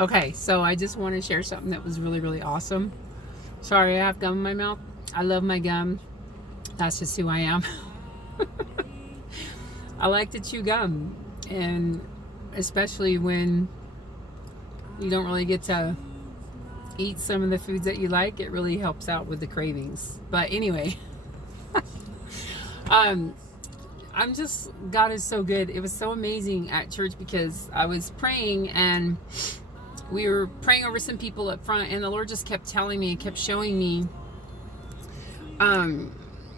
Okay, so I just want to share something that was really, really awesome. Sorry, I have gum in my mouth. I love my gum. That's just who I am. I like to chew gum, and especially when you don't really get to eat some of the foods that you like, it really helps out with the cravings. But anyway, um, God is so good. It was so amazing at church because I was praying and we were praying over some people up front, and the Lord just kept telling me, kept showing me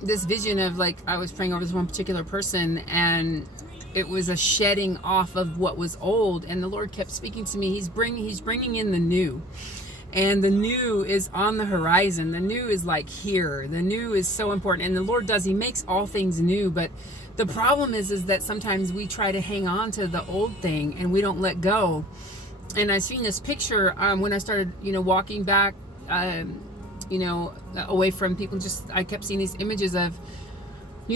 this vision of, like, I was praying over this one particular person, and it was a shedding off of what was old, and the Lord kept speaking to me. He's bringing in the new, and the new is on the horizon. The new is like here. The new is so important, and the Lord he makes all things new. But the problem is that sometimes we try to hang on to the old thing and we don't let go. And I seen this picture when I started, walking back, away from people. I kept seeing these images of,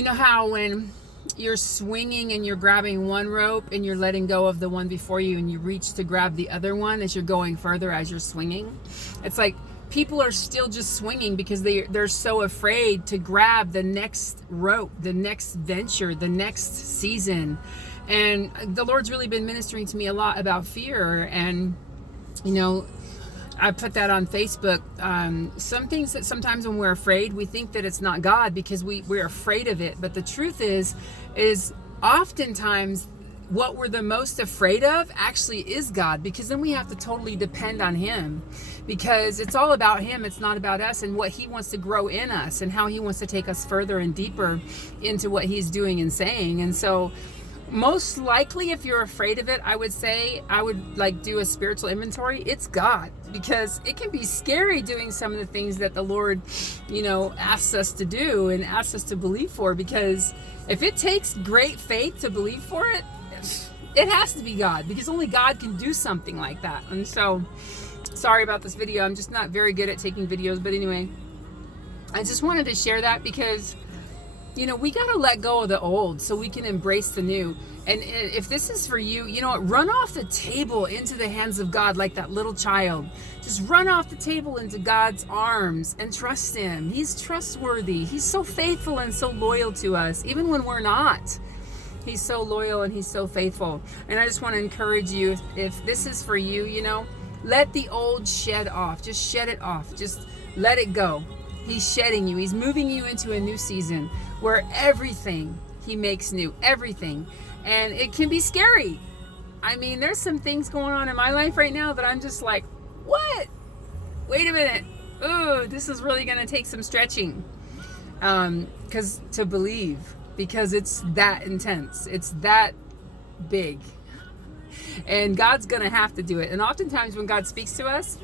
how when you're swinging and you're grabbing one rope and you're letting go of the one before you, and you reach to grab the other one as you're going further as you're swinging. It's like people are still just swinging because they're so afraid to grab the next rope, the next venture, the next season. And the Lord's really been ministering to me a lot about fear. And, I put that on Facebook. Some things that sometimes when we're afraid, we think that it's not God because we're afraid of it. But the truth is oftentimes what we're the most afraid of actually is God, because then we have to totally depend on Him, because it's all about Him. It's not about us and what He wants to grow in us and how He wants to take us further and deeper into what He's doing and saying. And so most likely, if you're afraid of it, I would say I would do a spiritual inventory. It's God, because it can be scary doing some of the things that the Lord, asks us to do and asks us to believe for, because if it takes great faith to believe for it, it has to be God, because only God can do something like that. And so, sorry about this video. I'm just not very good at taking videos. But anyway, I just wanted to share that because we got to let go of the old so we can embrace the new. And if this is for you, run off the table into the hands of God like that little child. Just run off the table into God's arms and trust Him. He's trustworthy. He's so faithful and so loyal to us, even when we're not. He's so loyal and He's so faithful. And I just want to encourage you, if this is for you, let the old shed off. Just shed it off. Just let it go. He's shedding you. He's moving you into a new season where everything He makes new, everything. And it can be scary. I mean, there's some things going on in my life right now that I'm just like, what? Wait a minute. Ooh, this is really going to take some stretching to believe, because it's that intense. It's that big. And God's going to have to do it. And oftentimes when God speaks to us,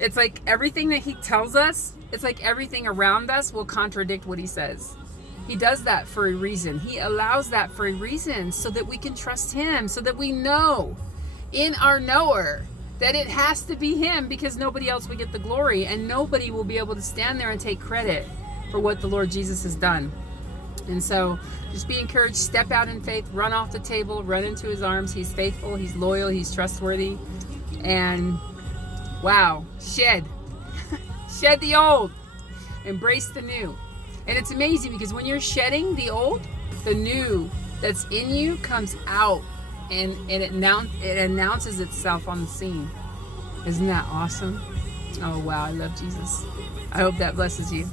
it's like everything that He tells us, it's like everything around us will contradict what He says. He does that for a reason. He allows that for a reason so that we can trust Him, so that we know in our knower that it has to be Him, because nobody else will get the glory, and nobody will be able to stand there and take credit for what the Lord Jesus has done. And so just be encouraged. Step out in faith. Run off the table. Run into His arms. He's faithful. He's loyal. He's trustworthy. And wow, shed the old, embrace the new. And it's amazing because when you're shedding the old, the new that's in you comes out, and it announces itself on the scene. Isn't that awesome? Oh wow, I love Jesus. I hope that blesses you.